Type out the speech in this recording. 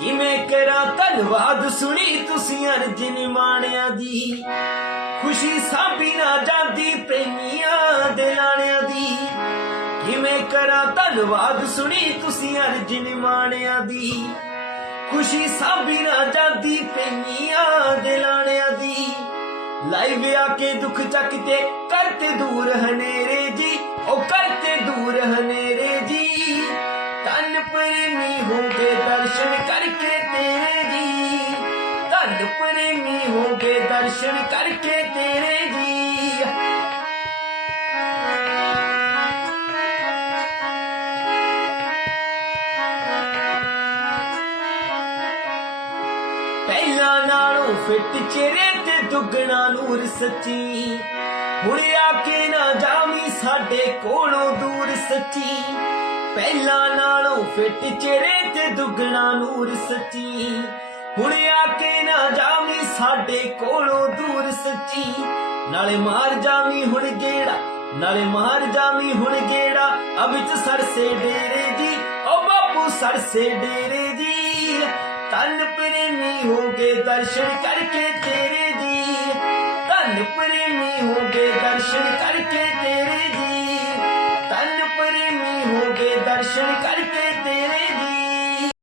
ਕਿਵੇਂ ਕਰਾਂ ਧੰਨਵਾਦ ਸੁਣੀ ਤੁਸੀਂ ਅਰਜਨ ਮਾਣਿਆਂ ਦੀ? ਖੁਸ਼ੀ ਸਾਂਭੀ ਨਾ ਜਾਂਦੀ ਪ੍ਰੇਮੀਆਂ ਦੇ ਲਾਣਿਆਂ ਦੀ। ਕਿਵੇਂ ਕਰਾਂ ਧੰਨਵਾਦ ਸੁਣੀ ਤੁਸੀਂ ਅਰਜਨ ਮਾਣਿਆਂ ਦੀ? ਖੁਸ਼ੀ ਸਾਂਭੀ ਨਾ ਜਾਂਦੀ ਪ੍ਰੇਮੀਆਂ ਦੇ ਲਾਣਿਆਂ ਦੀ। ਲਾਈਵ ਆ ਕੇ ਦੁੱਖ ਚੱਕ ਤੇ ਕਰਤੇ ਦੂਰ ਹਨੇਰੇ ਜੀ, ਉਹ ਕਰ ਤਨ ਪ੍ਰੇਮੀ ਹੋਗੇ ਦਰਸ਼ਨ ਕਰਕੇ ਤੇਰੇ ਜੀ। ਤਨ ਪ੍ਰੇਮੀ ਹੋਗੇ ਦਰਸ਼ਨ ਕਰਕੇ ਤੇਰੇ ਜੀ। ਪਹਿਲਾਂ ਨਾਲੋਂ ਫਿੱਟ ਚਿਹਰੇ ਤੇ ਦੁੱਗਣਾ ਨੂਰ ਸੱਚੀ। ਹੁਣ ਕੇ ਨਾ ਜਾਵੀਂ ਸਾਡੇ ਕੋਲੋਂ ਦੂਰ ਸੱਚੀ। ਪਹਿਲਾਂ ਨਾਲੋਂ ਫਿੱਟ ਚਿਹਰੇ ਤੇ ਦੁੱਗਣਾ ਨੂਰ ਸੱਚੀ। ਹੁਣ ਆ ਕੇ ਨਾ ਜਾਵੀਂ ਸਾਡੇ ਕੋਲੋਂ ਦੂਰ ਸੱਚੀ। ਨਾਲੇ ਮਾਰ ਜਾਵੀਂ ਹੁਣ ਗੇੜਾ, ਨਾਲੇ ਮਾਰ ਜਾਵੀਂ ਹੁਣ ਗੇੜਾ। ਅਬਿਤ ਸਰਸੇ ਡੇਰੇ ਜੀ ਓ ਬਾਪੂ ਸਰਸੇ ਡੇਰੇ ਜੀ ਤਨ ਪ੍ਰੇਮੀ ਹੋਗੇ ਦਰਸ਼ਨ ਕਰਕੇ ਤੇਰੇ ਜੀ ਤਨ ਪ੍ਰੇਮੀ ਹੋਗੇ ਦਰਸ਼ਨ ਤਨ ਪ੍ਰੇਮੀ ਹੋਗੇ ਦਰਸ਼ਨ ਕਰਕੇ